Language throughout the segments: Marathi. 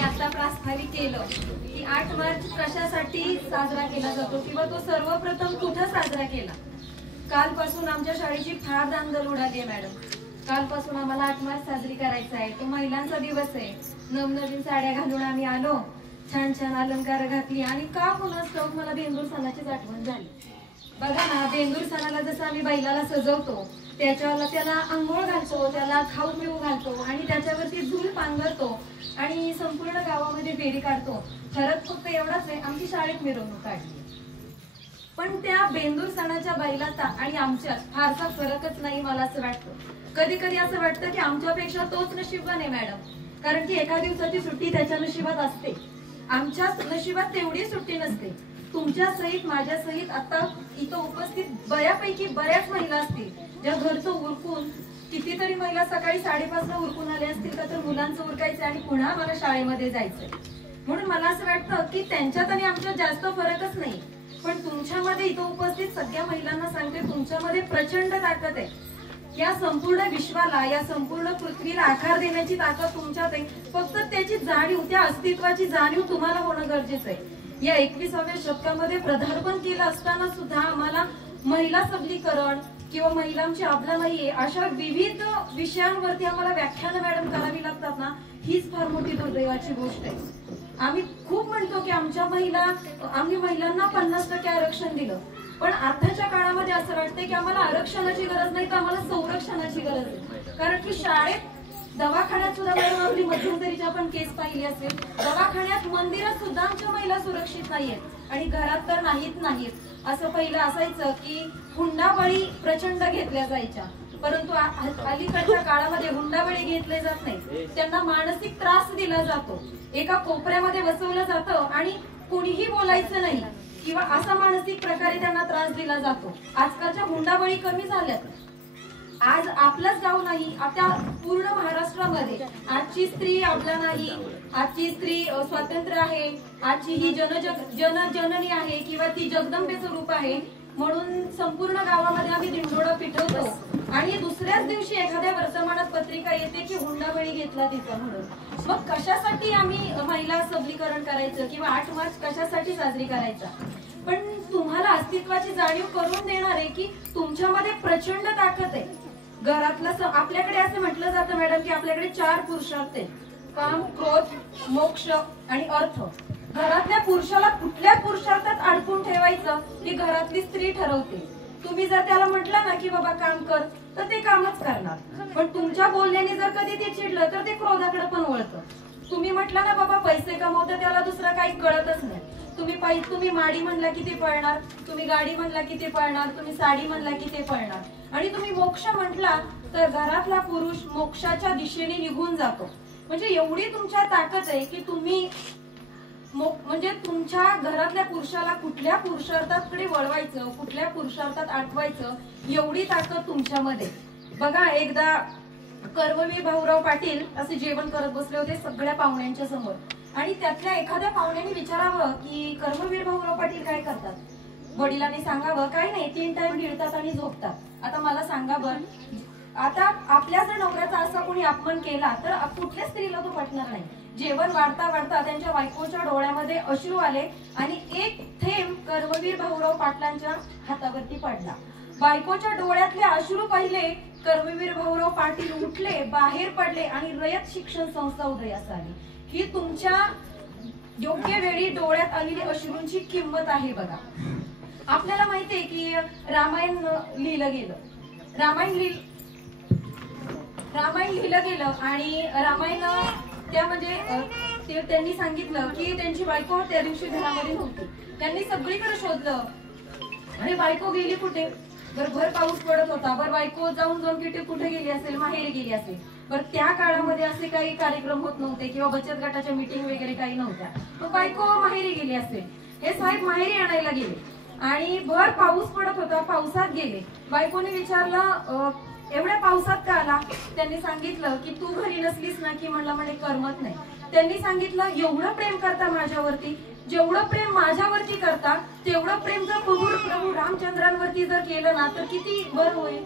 आता प्रास्ताविक केलं की 8 मार्च कशासाठी साजरा केला जातो किंवा तो सर्वप्रथम कुठं साजरा केला। कालपासून आमच्या शाळेची फार धांदल उडाली मॅडम। कालपासून आम्हाला 8 मार्च साजरी करायचा आहे। तो महिलांचा दिवस आहे। नवनवीन साड्या घालून आम्ही आलो, छान छान अलंकार घातली आणि का कोणास ठाऊक मला बेंदूर सणाचीच आठवण झाली। बघा ना, बेंदूर सणाला जसं आम्ही बैलाला सजवतो, त्याला अंघोळ घालतो, त्याला खाऊ पिऊ घालतो आणि त्याच्यावरती झूल पांघरतो आणि संपूर्ण गावामध्ये फेरी काढतो। फरक फक्त एवढाच आहे, आमची शाळेत मिरवणूक काढली। पण त्या बेंदूर सणाच्या बैलाचा आणि आमच्यात फारसा फरकच नाही मला असं वाटतं। कधी कधी असं वाटतं की आमच्यापेक्षा तोच नशीबवान आहे मॅडम, कारण की एका दिवसाची सुट्टी त्याच्या नशिबात असते, आमच्या नशिबात तेवढी सुट्टी नसते। तुमच्या सहित माझ्या सहित आता इथं उपस्थित बऱ्याच महिला असतील ज्या घरचं उरकून, कितीतरी महिला सकाळी 5:30 उरकून आले असतील का, तर मुलांचं उरकायचं आणि पुन्हा मला शाळेमध्ये जायचंय। म्हणून मला असं वाटतं की त्यांच्यात आणि आमच्यात जास्त फरकच नाही, पण तुमच्यामध्ये इथं उपस्थित सगळ्या महिलांना सांगते, तुमच्यामध्ये प्रचंड ताकद आहे। या संपूर्ण विश्वाला, या संपूर्ण पृथ्वीला आकार देण्याची ताकद तुमच्यात आहे। फक्त त्याची जाणीव, त्या अस्तित्वाची जाणीव तुम्हाला होणं गरजेचं आहे। या 21व्या शतकामध्ये पदार्पण केलं असताना सुद्धा आम्हाला महिला सबलीकरण किंवा महिलांची अबला नाहीये अशा विविध विषयांवरती आम्हाला व्याख्यानं मॅडम करावी लागतात ना, हीच फार मोठी दुर्दैवाची गोष्ट आहे। आम्ही खूप म्हणतो की आम्ही महिलांना 50% आरक्षण दिलं, पण आताच्या काळामध्ये असं वाटतंय की आम्हाला आरक्षणाची गरज नाही, तर आम्हाला संरक्षणाची गरज आहे। कारण की शाळेत, दवाखान्यात सुद्धा मॅडम आपली मध्यंतरीची आपण केस पाहिली असेल, दवाखान्यात, मंदिरात सुद्धा आमच्या महिला सुरक्षित नाहीयेत आणि घरात तर नाहीत। असं पहिलं असायचं की हुंडाबळी प्रचंड घेतल्या जायच्या, परंतु अलीकडच्या काळामध्ये हुंडाबळी घेतले जात नाही, त्यांना मानसिक त्रास दिला जातो, एका कोपऱ्यामध्ये बसवलं जातं आणि कोणीही बोलायचं नाही किंवा असा मानसिक प्रकारे त्यांना त्रास दिला जातो। आजकालच्या हुंडाबळी कमी झाल्यात। आज आपलंच गाव नाही, आता पूर्ण महाराष्ट्रामध्ये आजची स्त्री आपला नाही, आजची स्त्री स्वातंत्र्य आहे, आजची ही जनजननी आहे किंवा ती जगदंबेचं रूप आहे, म्हणून संपूर्ण गावामध्ये आम्ही दिंडोळा पिटवतो आणि दुसऱ्याच दिवशी एखाद्या वर्तमानात पत्रिका येते की हुंडाबळी घेतला तिचा म्हणून। मग कशासाठी आम्ही महिला सबलीकरण करायचं किंवा 8 मार्च कशासाठी साजरी करायचा? पण तुम्हाला अस्तित्वाची जाणीव करून देणार आहे की तुमच्यामध्ये प्रचंड ताकद आहे। घरातलं आपल्याकडे असं म्हटलं जातं मॅडम की आपल्याकडे 4 पुरुषार्थ आहेत, काम, क्रोध, मोक्ष आणि अर्थ। घरातल्या पुरुषाला कुठल्या पुरुषार्थात अडकून ठेवायचं ही घरातली स्त्री ठरवते। तुम्ही जर त्याला म्हटलं ना की बाबा काम कर, तर ते कामच करणार, पण तुमच्या बोलण्याने जर कधी ते चिडलं तर ते क्रोधाकडे पण वळतं। तुम्ही म्हटलं ना बाबा पैसे कमवतं, त्याला दुसरं काही कळतच नाही। तुम्ही माडी म्हणला की ते पळणार, तुम्ही गाडी म्हणला की ते पळणार, तुम्ही साडी म्हणला की ते पळणार आणि तुम्ही मोक्ष म्हटला तर घरातला पुरुष मोक्षाच्या दिशेने निघून जातो। म्हणजे एवढी तुमच्या ताकद आहे की तुम्ही म्हणजे तुमच्या घरातल्या पुरुषाला कुठल्या पुरुषार्थाकडे वळवायचं, कुठल्या पुरुषार्थात अडकवायचं, एवढी ताकद तुमच्यामध्ये। बघा, एकदा कर्मवीर भाऊराव पाटील असे जेवण करत बसले होते सगळ्या पाहुण्यांच्या समोर आणि त्यातल्या एखाद्या पाहुण्याने विचारावं की कर्मवीर भाऊराव पाटील काय करतात? वडिलांनी सांगावं, काही नाही, 3 टाइम गिळतात आणि झोपतात। आता मला सांगा बरं, आता आपल्या जर नवऱ्याचा असा कोणी अपमान केला तर कुठल्या स्त्रीला तो पटणार नाही। जेवण वाढता वाढता त्यांच्या बायकोच्या डोळ्यामध्ये अश्रू आले आणि एक थेंब कर्मवीर भाऊराव पाटलांच्या हातावरती पडला। बायकोच्या डोळ्यातले अश्रू पाहिले, कर्मवीर भाऊराव पाटील उठले, बाहेर पडले आणि रयत शिक्षण संस्था उदयास आली। ही तुमच्या योग्य वेळी डोळ्यात आलेली अश्रूंची किंमत आहे। बघा, आपल्याला माहितीये की रामायण लिहिलं गेलं, रामायण लिहिलं गेलं आणि रामायण त्या म्हणजे त्यांनी सांगितलं की त्यांची बायको त्या दिवशी घरामध्ये नव्हती। त्यांनी सगळीकडे शोधलं, अरे बायको गेली कुठे? भर पाऊस पडत होता, बायको जाऊन कुठे गेली असेल, माहेरी गेली असेल। त्या काळामध्ये असे काही कार्यक्रम होत नव्हते किंवा बचत गटाच्या मीटिंग वगैरे काही नव्हत्या, मग बायको माहेरी गेली असेल। हे साहेब माहेरी आणायला गेले आणि भर पाऊस पडत होता, पावसात गेले। बायकोने विचारलं, एवढ्या पावसात का आला? त्यांनी सांगितलं की तू घरी नसलीस ना की म्हणलं म्हणे करमत नाही। त्यांनी सांगितलं, एवढं प्रेम करता माझ्यावरती, जेवढं प्रेम माझ्यावरती करता तेवढं प्रेम जर प्रभू रामचंद्रांवरती जर केलं ना तर किती बरं होईल।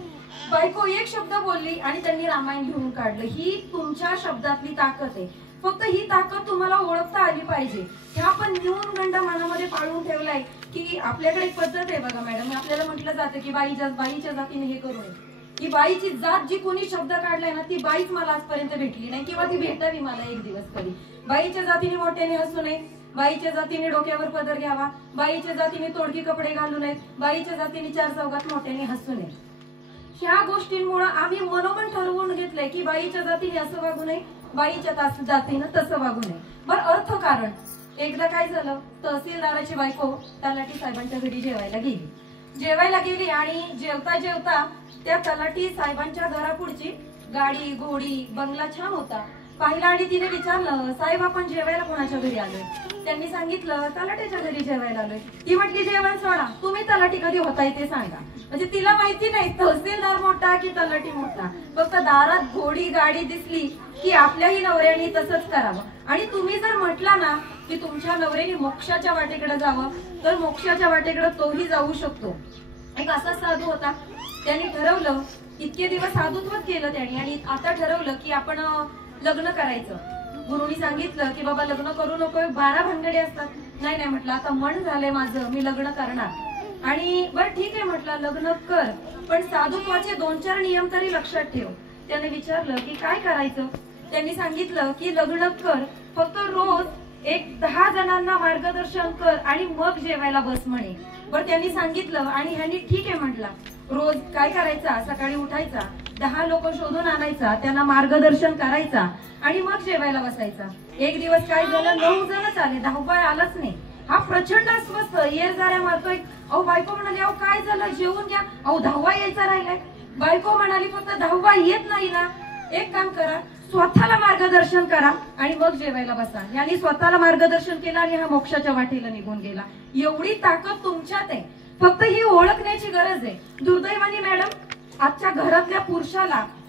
बायको एक शब्द बोलली आणि त्यांनी रामायण लिहून काढलं। ही तुमच्या शब्दातली ताकद आहे। फक्त ही ताकद तुम्हाला ओळखता आली पाहिजे. ह्या पण न्यूनगंड मनामध्ये पाळून ठेवलाय की आपल्याकडे एक पद्धत आहे बघा मॅडम, आपल्याला म्हटलं जातं की बाईच्या जातीने हे करू नये. की बाईची जात जी कोणी शब्द काढलाय ना ती बाईच मला आजपर्यंत भेटली नाही किंवा ती भेटावी मला एक दिवस कधी. बाईच्या जातीने मोठ्याने हसू नये, बाईच्या जातीने डोक्यावर पदर घ्यावा, बाईच्या जातीने तोडकी कपडे घालू नयेत, बाईच्या जातीने चार चौघात मोठ्याने हसू नये. ह्या गोष्टींमुळे आम्ही मनोमन ठरवून घेतलंय की बाईच्या जातीने असं वागू नये, बाईच्या जातीनं तसं वागू नये. बरं अर्थ कारण एकदा काय झालं, तहसीलदाराची बायको तलाठी साहेबांच्या घरी जेवायला गेली आणि जेवता जेवता त्या तलाठी साहेबांच्या घरापुढची गाडी घोडी बंगला छान होता पाहिला आणि तिने विचारलं, साहेब आपण जेवायला कोणाच्या घरी आलोय? त्यांनी सांगितलं तलाठीच्या घरी जेवायला आलोय. ती म्हटली जेवण सोडा, तुम्ही तलाठी कधी होताय ते सांगा. म्हणजे तिला माहिती नाही तहसीलदार मोठा की तलाठी मोठा, फक्त दारात घोडी गाडी दिसली की आपल्याही नवऱ्याने तसंच करावं. आणि तुम्ही जर म्हटला ना की तुमच्या नवऱ्याने मोक्षाच्या वाटेकडे जावं तर मोक्षाच्या वाटेकडे तोही जाऊ शकतो. एक असा साधू होता, त्यांनी ठरवलं, इतके दिवस साधुत्वच केलं त्यांनी आणि आता ठरवलं की आपण लग्न करायचं. गुरुनी सांगितलं की बाबा लग्न करू नको, 12 भानगडे असतात. नाही म्हटलं आता मन झालंय माझं, मी लग्न करणार. आणि बरं ठीक आहे म्हटलं लग्न कर, पण साधुत्वाचे 2-4 नियम तरी लक्षात ठेव. त्याने विचारलं की काय करायचं? त्यांनी सांगितलं की लग्न कर, फक्त रोज 10 जणांना मार्गदर्शन कर आणि मग जेवायला बस म्हणे. बरं त्यांनी सांगितलं आणि ह्यांनी ठीक आहे म्हटला. रोज काय करायचा, सकाळी उठायचा, 10 लोक शोधून आणायचा, त्यांना मार्गदर्शन करायचा आणि मग जेवायला बसायचा. एक दिवस काय झालं, 9 जणच आले, 10वा आलाच नाही. हा प्रचंड अस्वस्थ ये जाऱ्या मारतोय. अहो बायको म्हणाली, अहो काय झालं, जेवून घ्या. अहो 10वा यायचा राहिलाय. बायको म्हणाली फक्त 10वा येत नाही ना, एक काम करा, स्वतःला मार्गदर्शन करा आणि मग जेवायला बसा. यांनी स्वतःला मार्गदर्शन केलं आणि हा मोक्षाच्या वाटेला निघून गेला. एवढी ताकद तुमच्यात आहे, फक्त ही ओळखण्याची गरज आहे. दुर्दैवाने मॅडम आजच्या घरातल्या पुरुषाला